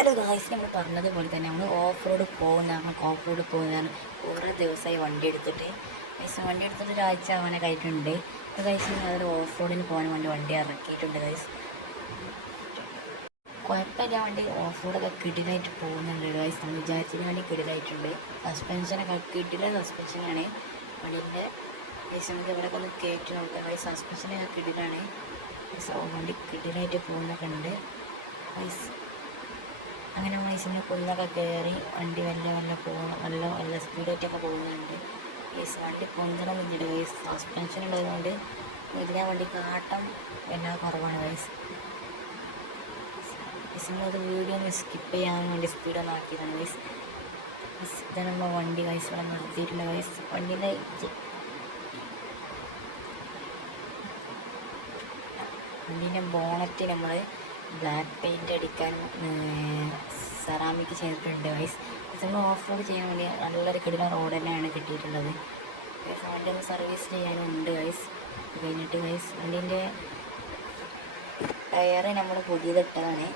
Hello guys, നമ്മൾ പറഞ്ഞതുപോലെ തന്നെ നമ്മൾ ഓഫ് റോഡ് പോകുന്നതാണ് കുറേ ദിവസമായി വണ്ടി എടുത്തിട്ട്. വണ്ടി എടുത്തിട്ട് ഒരാഴ്ച അവനെ കഴിഞ്ഞിട്ടുണ്ട്. ഇപ്പോൾ ഗൈസ് അതൊരു ഓഫ് റോഡിന് പോകാൻ വേണ്ടി വണ്ടി ഇറക്കിയിട്ടുണ്ട് ഗൈസ്. കുഴപ്പമില്ല, വണ്ടി ഓഫ് റോഡൊക്കെ കിടിലായിട്ട് പോകുന്നുണ്ട് ഗൈസ്. നമ്മൾ വിചാരിച്ചതിന് വേണ്ടി കിടിലായിട്ടുണ്ട്. സസ്പെൻഷനൊക്കെ കിടില സസ്പെൻഷനാണ് വണ്ടീൻ്റെ ഗൈസ്. നമുക്ക് ഇവിടെ ഒന്ന് കയറ്റി നോക്കാം ഗൈസ്. സസ്പെൻഷനൊക്കെ കിടിലാണ് ഗൈസ്. വണ്ടി കിടിലായിട്ട് പോകുന്നൊക്കെ ഉണ്ട് ഗൈസ്. അങ്ങനെ മൈസൂരിനെ കുന്നൊക്കെ കയറി വണ്ടി നല്ല സ്പീഡായിട്ടൊക്കെ പോകുന്നുണ്ട് ഗൈസ്. വണ്ടി പൊന്തണം നിന്നിട്ട് ഗൈസ്. സസ്പെൻഷൻ ഉള്ളതുകൊണ്ട് ഇതിനെ വണ്ടി കാട്ടം എല്ലാം കുറവാണ് ഗൈസ്. നമ്മളത് വീഡിയോ ഒന്ന് സ്കിപ്പ് ചെയ്യാൻ വേണ്ടി സ്പീഡൊന്നും ആക്കിയതാണ് ഗൈസ്. ഇതാണ് നമ്മൾ വണ്ടി ഗൈസ്. ഇവിടെ നിർത്തിയിട്ടില്ല ഗൈസ്. വണ്ടീൻ്റെ ബോണറ്റ് നമ്മൾ ബ്ലാക്ക് പെയിൻറ്റ് അടിക്കാൻ സെറാമിക് ചെയ്തിട്ടുണ്ട് ഗൈസ്. നമ്മൾ ഓഫ് റോഡ് ചെയ്യാൻ വേണ്ടി നല്ലൊരു കിടിലൻ റോഡ് തന്നെയാണ് കിട്ടിയിട്ടുള്ളത്. വണ്ടി ഒന്ന് സർവീസ് ചെയ്യാനുണ്ട് ഗൈസ്. കഴിഞ്ഞിട്ട് ഗൈസ് വണ്ടീൻ്റെ ടയറ് നമ്മൾ പുതിയതിട്ടതാണ്.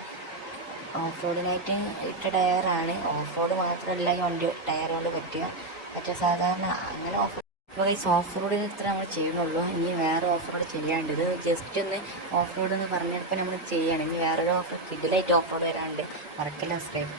ഓഫ് റോഡിനായിട്ട് ഇട്ട ടയറാണ്. ഓഫ് റോഡ് മാത്രമല്ല ഈ വണ്ടി ടയർ കൊണ്ട് പറ്റുക. മറ്റേ സാധാരണ അങ്ങനെ അപ്പോൾ ഗൈസ് ഓഫ് റോഡിന് ഇത്ര നമ്മൾ ചെയ്യുന്നുള്ളൂ. ഇനി വേറെ ഓഫ് റോഡ് ചെയ്യാണ്ടത് ജസ്റ്റ് ഒന്ന് ഓഫ് റോഡ് എന്ന് പറഞ്ഞപ്പോൾ നമ്മൾ ചെയ്യണം. ഇനി വേറൊരു ഓഫ് റോഡ് കിടിലായിട്ട് ഓഫ് റോഡ് വരാണ്ട്. മറക്കല്ല സബ്സ്ക്രൈബ്.